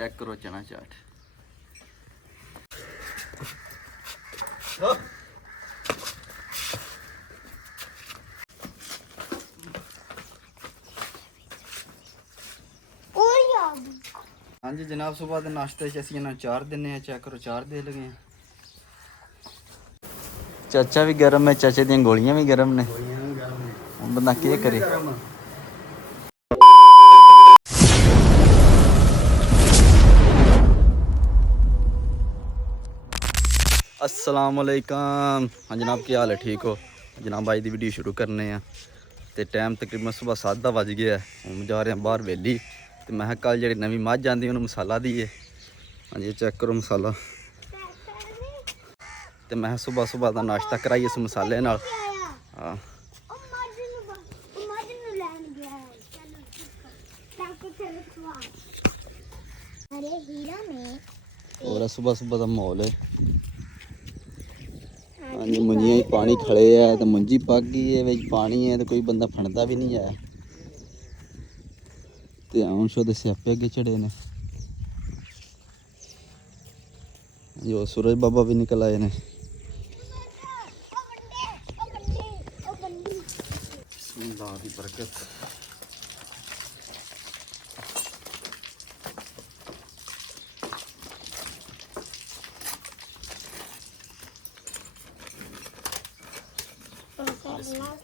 Check करो चना चाट। हाँ जी जनाब, सुबह के नाश्ते असीं इन्हां चार दिन्ने आं। चेक करो चार दे लगे हैं। चाचा भी गर्म है, चाचे दी गोलियां भी गर्म ने। बंदा के करे। अस्सलामुअलैकुम। हाँ जनाब, क्या हाल है? ठीक हो जनाब? अज की वीडियो शुरू करने हैं। तो टाइम तकरीबन सुबह 7 का बज गया है। हम जा रहे हैं बाहर वेली। तो मैं कल जी नवी मझ आती उन्होंने मसाला दीए। हाँ जी चेक करो मसाला। तो मैं सुबह सुबह का नाश्ता कराई इस मसाले नाल। हाँ और सुबह सुबह का माहौल है। हाँ जी मुंजियां ही पानी खड़े है तो मुंजी पक गई है, बिच पानी है तो कोई बंदा फंडता भी नहीं है। तो हूँ शुद्ध स्यापे अगे चढ़े ने। जो सूरज बाबा भी निकल आए ने। अल्लाह दी बरकत।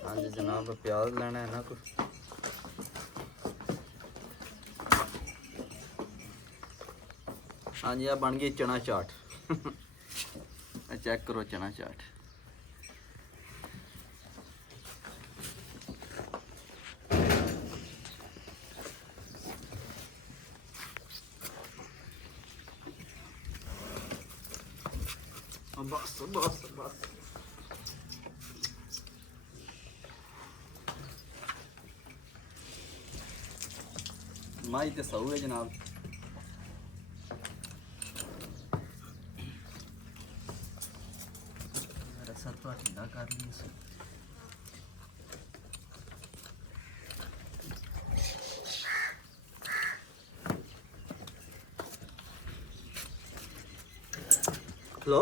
हाँ जी जनाब, प्याज लेना है ना कुछ। हाँ जी अब बन गई चना चाट। चेक करो चना चाट। बस बस बस माई तो सऊ है जनाब। मेरा सर तो ढीला कर लिया। लो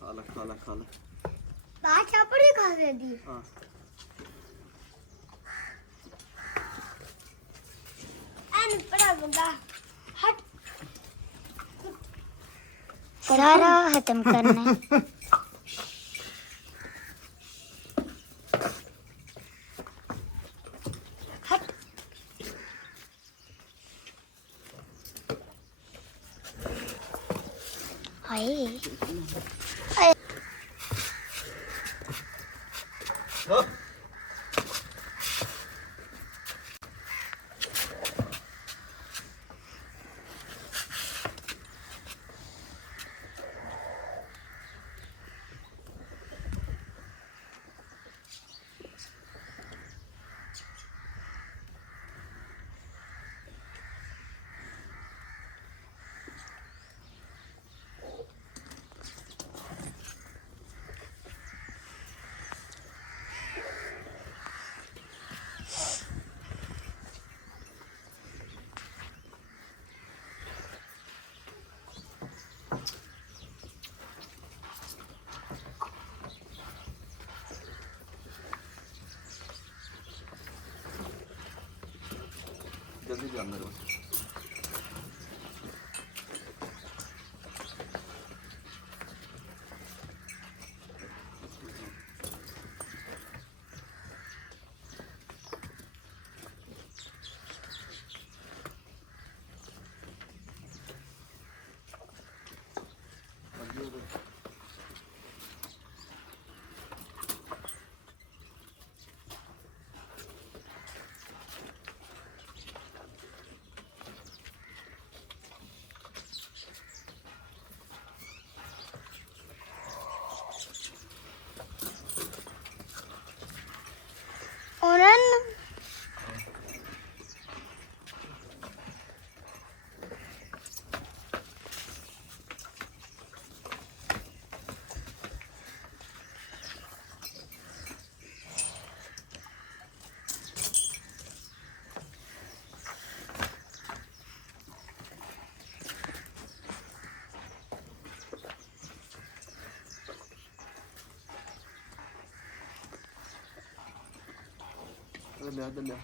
खाला खाला खाला। बात चापड़ी खा रही थी। हाँ एन पड़ा बंदा हट सारा खत्म करना है। हट हाय जल्दी जो अंदर हो। ਲਿਆ ਦੇ ਲਿਆ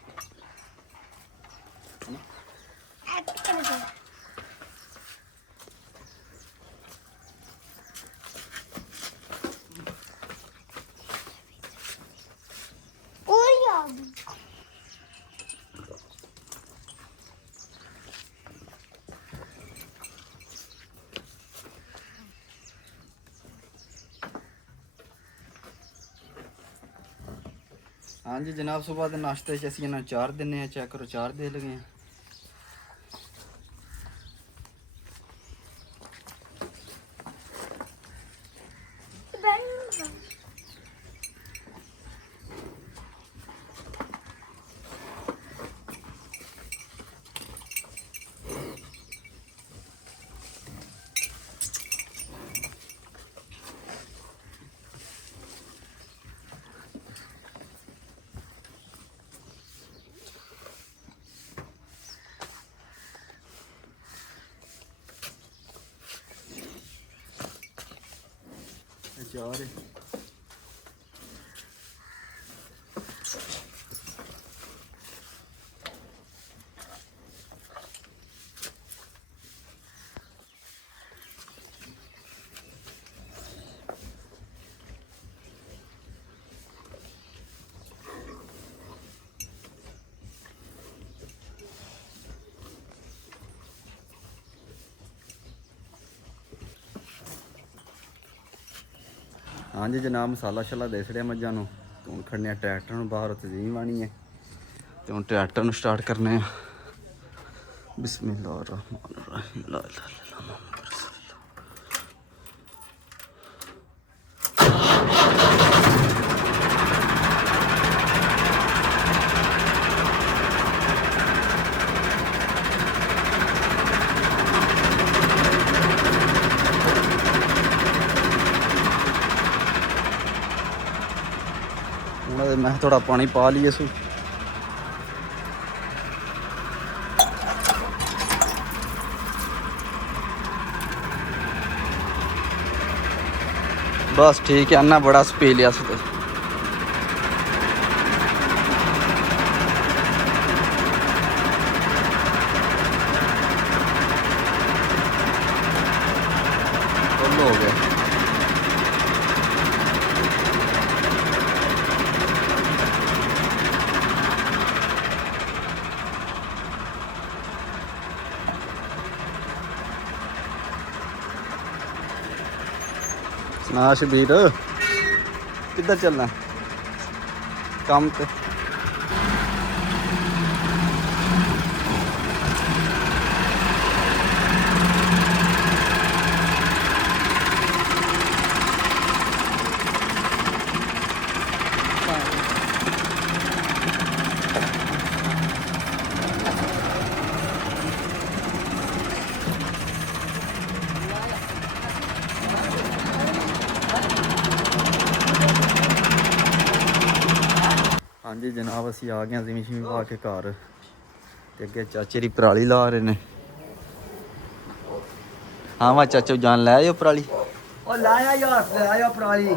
हाँ जी जनाब सुबह के नाश्ते च असीं इन्हां चार दिन्ने चेक करो चार दे लगे हैं चार हाँ जी जनाब मसाला शला दे छड़िया मझां नूं ते हुण खड़ने ट्रैक्टर नूं बाहर तजीम आनी है ते हुण ट्रैक्टर नूं स्टार्ट करने आ बिस्मिल्लाहिर्रहमानिर्रहीम ला इलाहा इल्लल्लाह मुहम्मद रसूलुल्लाह। मैं थोड़ा पानी पा लिए सू बस ठीक है अन्ना बड़ा पी लिया सू फुल हो गया। ना शबीर किधर चलना काम पे हाँ जी जनाब असी आ गए जिमी शिमी पा के घर ते अगे चाचे दी पराली ला रहे ने। हाँ वा चाचो जान लै आयो पराली ओ लाया यार लाया पराली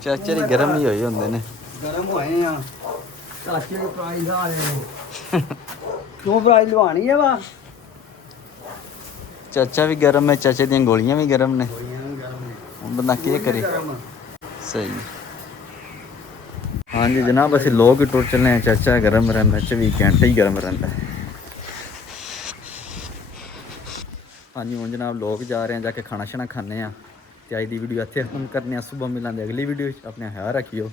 चाचे दी गर्म ही होई हुंदे ने गरम होए आ चाचे की पराली ला रहे हैं तू पराली लवानी है वा चाचा भी गर्म है चाचे दी गोलियां भी गर्म ने गरम है बंदा के करे सही। हाँ जी जनाब असी लोग ही टुर चले हैं चाचा गर्म रहा 24 घंटे ही गर्म रहा। हाँ जी हूँ जनाब लोग जा रहे हैं जाके खाना शाना खाने तो अज की वीडियो इत्थे खत्म करने सुबह मिलांगे अगली वीडियो अपने ख्याल रखियो।